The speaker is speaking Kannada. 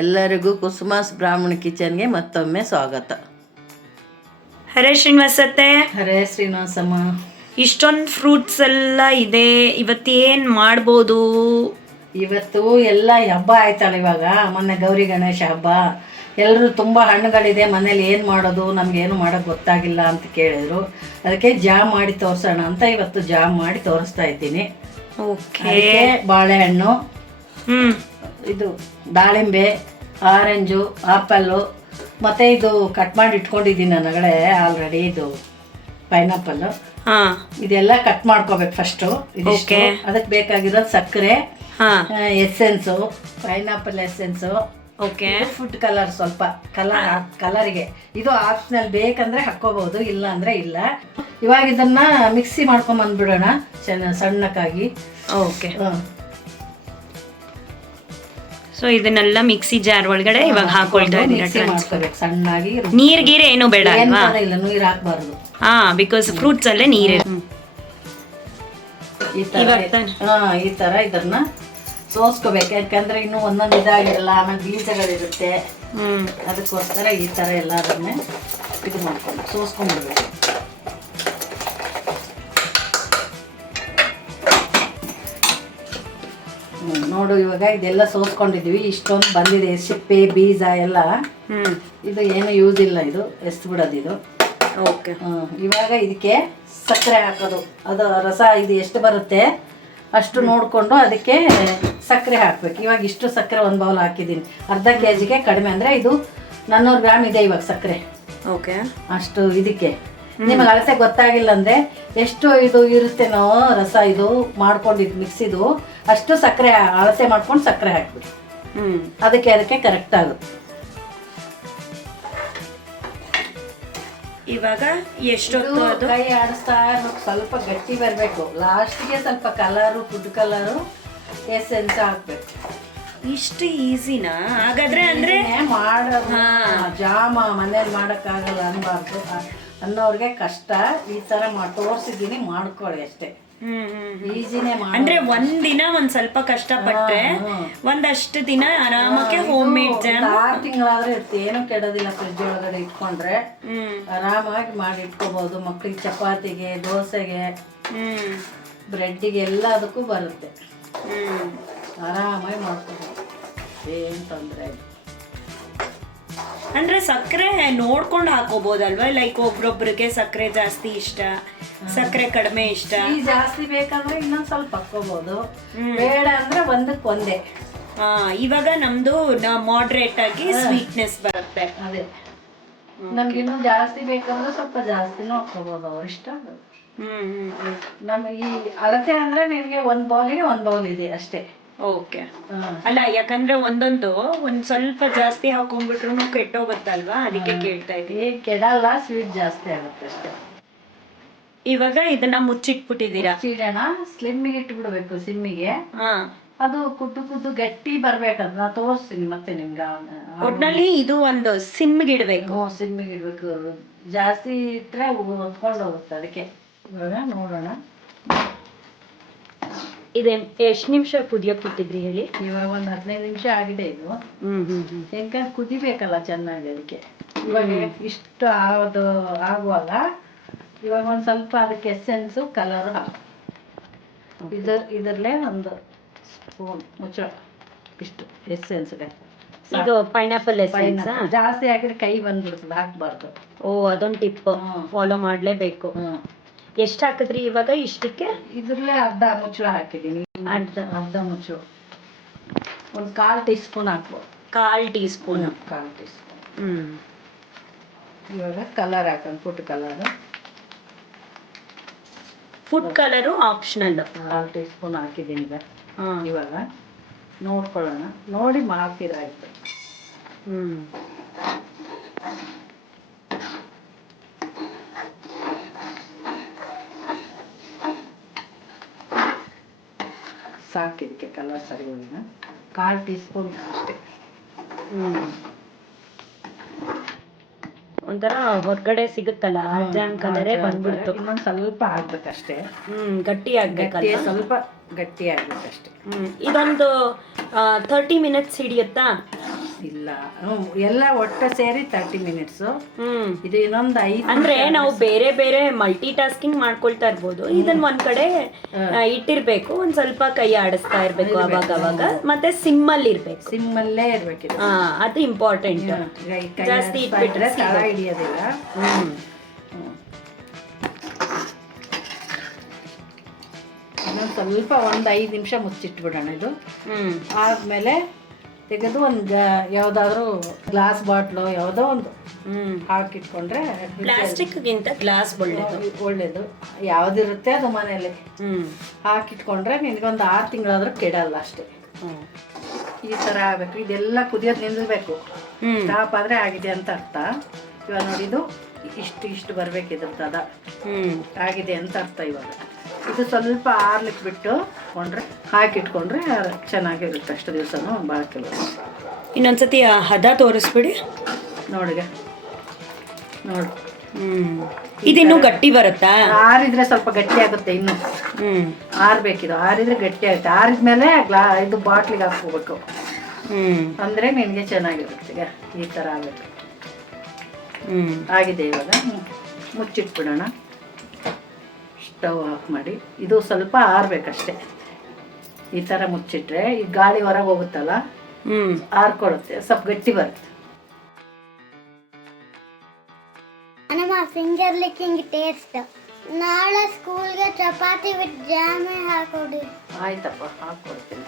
ಎಲ್ಲರಿಗೂ ಕುಸುಮಾಸ್ ಬ್ರಾಹ್ಮಣ ಕಿಚನ್ಗೆ ಮತ್ತೊಮ್ಮೆ ಸ್ವಾಗತ. ಹರೇ ಶ್ರೀನಿವಾಸತ್ತೆ. ಹರೇ ಶ್ರೀನಿವಾಸಮ್ಮ. ಇಷ್ಟೊಂದು ಫ್ರೂಟ್ಸ್ ಎಲ್ಲ ಇದೆ, ಇವತ್ತೇನು ಮಾಡ್ಬೋದು? ಇವತ್ತು ಎಲ್ಲ ಹಬ್ಬ ಆಯ್ತಲ್ಲ, ಇವಾಗ ಮೊನ್ನೆ ಗೌರಿ ಗಣೇಶ ಹಬ್ಬ, ಎಲ್ಲರೂ ತುಂಬ ಹಣ್ಣುಗಳಿದೆ ಮನೇಲಿ, ಏನು ಮಾಡೋದು ನಮಗೇನು ಮಾಡೋಕ್ಕೆ ಗೊತ್ತಾಗಿಲ್ಲ ಅಂತ ಕೇಳಿದ್ರು. ಅದಕ್ಕೆ ಜಾಮ್ ಮಾಡಿ ತೋರಿಸೋಣ ಅಂತ ಇವತ್ತು ಜಾಮ್ ಮಾಡಿ ತೋರಿಸ್ತಾ ಇದ್ದೀನಿ. ಓಕೆ. ಬಾಳೆಹಣ್ಣು, ಇದು ದಾಳಿಂಬೆ, ಆರೆಂಜು, ಆಪಲ್ಲು, ಮತ್ತು ಇದು ಕಟ್ ಮಾಡಿ ಇಟ್ಕೊಂಡಿದ್ದೀನಿ ನನಗಳೇ ಆಲ್ರೆಡಿ, ಇದು ಪೈನಾಪಲ್ಲು. ಇದೆಲ್ಲ ಕಟ್ ಮಾಡ್ಕೋಬೇಕು ಫಸ್ಟು. ಇದಿಷ್ಟು ಅದಕ್ಕೆ ಬೇಕಾಗಿರೋದು ಸಕ್ಕರೆ, essence, pineapple essence, okay, food colour, ಸ್ವಲ್ಪ ಕಲರಿಗೆ. ಇದು ಆಪ್ಷನಲ್, ಬೇಕಂದ್ರೆ ಹಾಕ್ಕೋಬಹುದು, ಇಲ್ಲ ಅಂದ್ರೆ ಇಲ್ಲ. ಇವಾಗ ಇದನ್ನ ಮಿಕ್ಸಿ ಮಾಡ್ಕೊಂಡ್ ಬಂದ್ಬಿಡೋಣ ಸಣ್ಣಕ್ಕಾಗಿ. ಓಕೆ. ಸೊ ಇದನ್ನೆಲ್ಲ ಮಿಕ್ಸಿ ಜಾರ್ ಒಳಗಡೆ ಇವಾಗ ಹಾಕೊಳ್ತಾ ಇದ್ದೀರಾ? ಸಣ್ಣಾಗಿ. ನೀರ್ ಗೀರೆ ಏನು ಬೇಡ ಅಲ್ವಾ? ಇಲ್ಲ, ನೀರು ಹಾಕ್ಬಾರ್ದು. ಬಿಕಾಸ್ ಫ್ರೂಟ್ಸ್ ಅಲ್ಲೇ ನೀರೇ. ಈ ತರ ಇದನ್ನ ಸೋಸ್ಕೋಬೇಕು, ಯಾಕಂದ್ರೆ ಇನ್ನು ಒಂದೊಂದು ಇದಾಗಿರಲ್ಲ, ಆಮೇಲೆ ಬೀಜಗಳಿರುತ್ತೆ. ಅದಕ್ಕೋಸ್ಕರ ಈ ತರ ಎಲ್ಲದನ್ನೇ ಇದು ಮಾಡ್ಕೊಂಡು ಸೋಸ್ಕೊಂಡ್ಬಿಡ್ಬೇಕು. ನೋಡು, ಇವಾಗ ಇದೆಲ್ಲ ಸೋಸ್ಕೊಂಡಿದ್ವಿ, ಇಷ್ಟೊಂದು ಬಂದಿದೆ, ಸಿಪ್ಪೆ ಬೀಜ ಎಲ್ಲ. ಇದು ಏನು ಯೂಸ್ ಇಲ್ಲ, ಇದು ಎಸ್ದು ಬಿಡೋದು ಇದು. ಓಕೆ. ಇವಾಗ ಇದಕ್ಕೆ ಸಕ್ಕರೆ ಹಾಕೋದು, ಅದು ರಸ ಇದು ಎಷ್ಟು ಬರುತ್ತೆ ಅಷ್ಟು ನೋಡಿಕೊಂಡು ಅದಕ್ಕೆ ಸಕ್ಕರೆ ಹಾಕ್ಬೇಕು. ಇವಾಗ ಇಷ್ಟು ಸಕ್ಕರೆ ಒಂದು ಬೌಲ್ ಹಾಕಿದ್ದೀನಿ, ಅರ್ಧ ಕೆಜಿಗೆ ಕಡಿಮೆ, ಅಂದರೆ ಇದು 400 ಗ್ರಾಮ್ ಇದೆ ಇವಾಗ ಸಕ್ಕರೆ. ಓಕೆ. ಅಷ್ಟು ಇದಕ್ಕೆ ನಿಮಗೆ ಅಳತೆ ಗೊತ್ತಾಗಿಲ್ಲ ಅಂದರೆ ಎಷ್ಟು ಇದು ಇರುತ್ತೆ, ನಾವು ರಸ ಇದು ಮಾಡ್ಕೊಂಡಿದ್ದು ಮಿಕ್ಸಿದು, ಅಷ್ಟು ಸಕ್ಕರೆ ಅಳತೆ ಮಾಡ್ಕೊಂಡು ಸಕ್ಕರೆ ಹಾಕ್ಬಿಡಿ. ಅದಕ್ಕೆ ಕರೆಕ್ಟ್ ಆಗುತ್ತೆ. ಇವಾಗ ಎಷ್ಟೊತ್ತು ಅದು ಕೈ ಆಡಿಸ್ತಾ ಸ್ವಲ್ಪ ಗಟ್ಟಿ ಬರಬೇಕು. ಲಾಸ್ಟಿಗೆ ಸ್ವಲ್ಪ ಕಲರು, ಫುಡ್ ಕಲರು, ಎಸೆನ್ಸ್ ಹಾಕ್ಬೇಕು. ಇಷ್ಟು ಈಸಿನಾ ಹಾಗಾದ್ರೆ? ಅಂದ್ರೆ ಮಾಡೋದು ಜಾಮ ಮನೇಲಿ ಮಾಡೋಕ್ಕಾಗಲ್ಲ ಅನ್ಬಾರ್ದು, ಅನ್ನೋರ್ಗೆ ಕಷ್ಟ. ಈ ತರ ತೋರಿಸಿದ್ದೀನಿ, ಮಾಡ್ಕೊಳ್ಳಿ ಅಷ್ಟೇ. ಈಸಿನೇ. ಅಂದ್ರೆ ಒಂದಿನ ಒಂದ್ ಸ್ವಲ್ಪ ಕಷ್ಟಪಟ್ರೆ ಒಂದಷ್ಟು ದಿನ ಆರಾಮಕ್ಕೆ ಹೋಮ್ ಮೇಡ್ ಜಾಮ್ 6 ತಿಂಗಳಾದ್ರೆ ಇರುತ್ತೆ, ಏನು ಕೆಡೋದಿಲ್ಲ. ಫ್ರಿಜ್ ಒಳಗಡೆ ಇಟ್ಕೊಂಡ್ರೆ ಆರಾಮಾಗಿ ಮಾಡಿ ಇಟ್ಕೋಬಹುದು. ಮಕ್ಳಿಗೆ ಚಪಾತಿಗೆ, ದೋಸೆಗೆ, ಬ್ರೆಡ್ಡಿಗೆ ಎಲ್ಲದಕ್ಕೂ ಬರುತ್ತೆ. ಆರಾಮಾಗಿ ಮಾಡ್ಕೋಬಹುದು, ಏನು ತೊಂದರೆ ಇಲ್ಲ. ಅಂದ್ರೆ ಸಕ್ಕರೆ ನೋಡ್ಕೊಂಡು ಹಾಕೋಬಹುದಲ್ವಾ? ಲೈಕ್ ಒಬ್ರೊಬ್ರಿಗೆ ಸಕ್ಕರೆ ಜಾಸ್ತಿ ಇಷ್ಟ, ಸಕ್ಕರೆ ಕಡಿಮೆ ಇಷ್ಟ. ಜಾಸ್ತಿ ಬೇಕಂದ್ರೆ ಇನ್ನೊಂದ್ ಸ್ವಲ್ಪ ಹಾಕೋಬಹುದು, ಬೇಡ ಅಂದ್ರೆ ಒಂದಕ್ಕೆ ಒಂದೇ. ಇವಾಗ ನಮ್ದು ಮಾಡ್ರೇಟ್ ಆಗಿ ಸ್ವೀಟ್ನೆಸ್ ಬರುತ್ತೆ. ಅದೇ ನಮ್ಗೆ ಇನ್ನೂ ಜಾಸ್ತಿ ಬೇಕಂದ್ರೆ ಸ್ವಲ್ಪ ಜಾಸ್ತಿನೂ ಹಾಕೋಬಹುದು, ಅವ್ರ ಇಷ್ಟ. ನಮ್ಗೆ ಈ ಅಳತೆ ಅಂದ್ರೆ ನಿಮ್ಗೆ ಒಂದ್ ಬೌಲಿಗೆ 1 ಬೌಲ್ ಇದೆ ಅಷ್ಟೇ. ಓಕೆ. ಅಲ್ಲ, ಯಾಕಂದ್ರೆ ಒಂದೊಂದು ಒಂದ್ ಸ್ವಲ್ಪ ಜಾಸ್ತಿ ಹಾಕೊಂಡ್ಬಿಟ್ರು ಕೆಟ್ಟೋಗುತ್ತಲ್ವಾ, ಅದಕ್ಕೆ ಕೇಳ್ತಾ ಇದ್ದೀನಿ. ಕೆಡಲ್ಲ, ಸ್ವೀಟ್ ಜಾಸ್ತಿ ಆಗುತ್ತೆ ಅಷ್ಟೇ. ಇವಾಗ ಇದನ್ನ ಮುಚ್ಚಿಟ್ಬಿಟ್ಟಿದ್ದೀರಾ? ಇಡೋಣ, ಸ್ಲಿಮ್ಮಿಗೆ ಇಟ್ಬಿಡ್ಬೇಕು, ಸಿಮ್ಮಿಗೆ. ಅದು ಕುದ್ದು ಗಟ್ಟಿ ಬರ್ಬೇಕಂತ ನಾ ತೋರಿಸ್ತೀನಿ ಮತ್ತೆ ನಿಮ್ಗೆ. ಒಟ್ನಲ್ಲಿ ಇದು ಒಂದು ಸಿಮ್ಮಿಗೆ ಇಡ್ಬೇಕು. ಸಿಮ್ಮಿಗೆ ಇಡ್ಬೇಕು, ಜಾಸ್ತಿ ಇಟ್ರೆ ಹೊತ್ಕೊಂಡು ಹೋಗುತ್ತೆ. ಅದಕ್ಕೆ ಇವಾಗ ನೋಡೋಣ. ಇದೆ ಎಷ್ಟು ನಿಮಿಷ ಕುದಿಯೋಕೆ ಇಟ್ಟಿದ್ರಿ ಹೇಳಿ? ಇವಾಗ ಒಂದು 15 ನಿಮಿಷ ಆಗಿದೆ ಇದು. ಯಾಕಂದ್ರೆ ಕುದಿಬೇಕಲ್ಲ ಚೆನ್ನಾಗಿ, ಅದಕ್ಕೆ. ಇವಾಗ ಇಷ್ಟು ಆಗುವಾಗ ಇವಾಗ ಒಂದು ಸ್ವಲ್ಪ ಅದಕ್ಕೆ ಎಸೆನ್ಸು, ಕಲರು ಇದರಲ್ಲೇ 1 ಸ್ಪೂನ್ ಮುಚ್ಚಳ, ಇಷ್ಟು ಎಸೆನ್ಸ್ಗೆ. ಇದು ಪೈನಾಪಲ್ ಎಸೆನ್ಸ್ ಜಾಸ್ತಿ ಹಾಕಿದ್ರೆ ಕೈ ಬಂದ್ಬಿಡ್ತದೆ, ಹಾಕ್ಬಾರ್ದು. ಅದೊಂದು ಟಿಪ್ ಫಾಲೋ ಮಾಡ್ಲೇಬೇಕು. ಎಷ್ಟು ಹಾಕಿದ್ರಿ ಇವಾಗ ಇಷ್ಟಕ್ಕೆ? ಇದ್ರಲ್ಲೇ ಅರ್ಧ ಮುಚ್ಚಳ ಹಾಕಿದ್ದೀನಿ, ಅರ್ಧ ಮುಚ್ಚಳ. ಒಂದು 1/4 ಟೀ ಸ್ಪೂನ್ ಹಾಕ್ಬೋದು. 1/4 ಟೀ ಸ್ಪೂನ್. 1/4 tea spoon. ಇವಾಗ ಕಲರ್ ಹಾಕೋಣ, food colour. Food colour optional. 1/4 tea spoon ಹಾಕಿದ್ದೀನಿ ಈಗ. ಇವಾಗ ನೋಡ್ಕೊಳ್ಳೋಣ, ನೋಡಿ ಮಾಡ್ತಿರಾಯ್ತು. ಸಾಕಿದಕ್ಕೆ ಕಲರ್ ಸರಿ ಹೋಗಿನ 1/4 ಟೀ ಸ್ಪೂನ್ ಅಷ್ಟೇ. ಒಂಥರ ಹೊರಗಡೆ ಸಿಗುತ್ತಲ್ಲ ಜಾಮ್ ಕಲರೇ ಬಂದ್ಬಿಡ್ತು. ಇನ್ನೊಂದು ಸ್ವಲ್ಪ ಆಗ್ಬೇಕಷ್ಟೇ, ಗಟ್ಟಿ ಆಗ್ಬೇಕಲ್ಲ, ಸ್ವಲ್ಪ ಗಟ್ಟಿ ಆಗ್ಬೇಕಷ್ಟೇ. ಇದೊಂದು 30 ಮಿನಿಟ್ಸ್ ಹಿಡಿಯುತ್ತಾ? ಇಲ್ಲ ಎಲ್ಲ ಒಟ್ಟು ಸೇರಿ 30 ಮಿನಿಟ್ಸು. ಇದು ಇನ್ನೊಂದು 5 ಅಂದ್ರೆ ನಾವು ಬೇರೆ ಬೇರೆ ಮಲ್ಟಿ ಟಾಸ್ಕಿಂಗ್ ಮಾಡ್ಕೊಳ್ತಾ ಇರ್ಬೋದು. ಇದನ್ನ ಒಂದ್ ಕಡೆ ಇಟ್ಟಿರ್ಬೇಕು, ಒಂದ್ ಸ್ವಲ್ಪ ಕೈ ಆಡಿಸ್ತಾ ಇರ್ಬೇಕು ಅವಾಗ ಅವಾಗ, ಮತ್ತೆ ಸಿಮ್ಮಲ್ಲಿ ಇರ್ಬೇಕು. ಸಿಮ್ಮಲ್ಲೇ ಇರ್ಬೇಕಿದೆ. ಅದು ಇಂಪಾರ್ಟೆಂಟ್. ಜಾಸ್ತಿ ಇಟ್ಬಿಟ್ರೆ ತಳ ಹಿಡಿಯೋದಿಲ್ಲ. ಇನ್ನೊಂದು ಸ್ವಲ್ಪ ಒಂದು 5 ನಿಮಿಷ ಮುಚ್ಚಿಟ್ಬಿಡೋಣ. ಇದು ಆದ್ಮೇಲೆ ತೆಗೆದು ಒಂದು ಯಾವುದಾದ್ರೂ ಗ್ಲಾಸ್ ಬಾಟ್ಲು ಯಾವುದೋ ಒಂದು ಹಾಕಿಟ್ಕೊಂಡ್ರೆ, ಪ್ಲಾಸ್ಟಿಕ್ಗಿಂತ ಗ್ಲಾಸ್ ಒಳ್ಳೇದು. ಯಾವ್ದಿರುತ್ತೆ ಅದು ಮನೇಲಿ ಹಾಕಿಟ್ಕೊಂಡ್ರೆ ನಿನಗೊಂದು 6 ತಿಂಗಳಾದ್ರೂ ಕೆಡಲ್ಲ ಅಷ್ಟೇ. ಈ ಥರ ಆಗಬೇಕು. ಇದೆಲ್ಲ ಕುದಿಯೋದು ನಿಲ್ಲಿಸ್ಬೇಕು. ಟಾಪ್ ಆದರೆ ಆಗಿದೆ ಅಂತ ಅರ್ಥ. ಇವಾಗ ನೋಡಿ, ಇದು ಇಷ್ಟು ಬರ್ಬೇಕಿದ್ರದ್ದು ಅದ ಆಗಿದೆ ಅಂತ ಅರ್ಥ. ಇವಾಗ ಇದು ಸ್ವಲ್ಪ ಆರ್ಲಿಕ್ಕೆ ಬಿಟ್ಟು ಹಾಕಿಟ್ಕೊಂಡ್ರೆ ಚೆನ್ನಾಗಿರುತ್ತೆ. ಅಷ್ಟು ದಿವಸನೂ ಭಾಳ ಕೆಲವು. ಇನ್ನೊಂದ್ಸತಿ ಹದ ತೋರಿಸ್ಬಿಡಿ ನೋಡಿಗ ನೋಡು. ಇದಿನ್ನೂ ಗಟ್ಟಿ ಬರುತ್ತಾ? ಆರಿದ್ರೆ ಸ್ವಲ್ಪ ಗಟ್ಟಿ ಆಗುತ್ತೆ. ಇನ್ನು ಆರ್ಬೇಕಿದು. ಆರಿದ್ರೆ ಗಟ್ಟಿ ಆಗುತ್ತೆ. ಆರಿದ್ಮೇಲೆ ಇದು ಬಾಟ್ಲಿಗೆ ಹಾಕೋಬೇಕು. ಅಂದ್ರೆ ನಿನಗೆ ಚೆನ್ನಾಗಿರುತ್ತೆ. ಈಗ ಈ ಥರ ಆಗಬೇಕು. ಆಗಿದೆ. ಇವಾಗ ಮುಚ್ಚಿಟ್ಬಿಡೋಣ. ಸ್ಟವ್ ಆಫ್ ಮಾಡಿ ಇದು ಸ್ವಲ್ಪ ಆರ್ಬೇಕಷ್ಟೆ. ಈ ಥರ ಮುಚ್ಚಿಟ್ರೆ ಈ ಗಾಳಿ ಹೊರಗೆ ಹೋಗುತ್ತಲ್ಲ, ಆರ್ಕೊಳುತ್ತೆ, ಸ್ವಲ್ಪ ಗಟ್ಟಿ ಬರುತ್ತೆ. ನಮ್ಮ ಫಿಂಗರ್ ಲಿಕ್ಕಿಂಗ್ ಟೇಸ್ಟ್. ನಾಳೆ ಸ್ಕೂಲ್ಗೆ ಚಪಾತಿ ವಿತ್ ಜಾಮೆ ಹಾಕೊಡಿ. ಆಯ್ತಪ್ಪ, ಹಾಕ್ಕೊಡ್ತೀನಿ.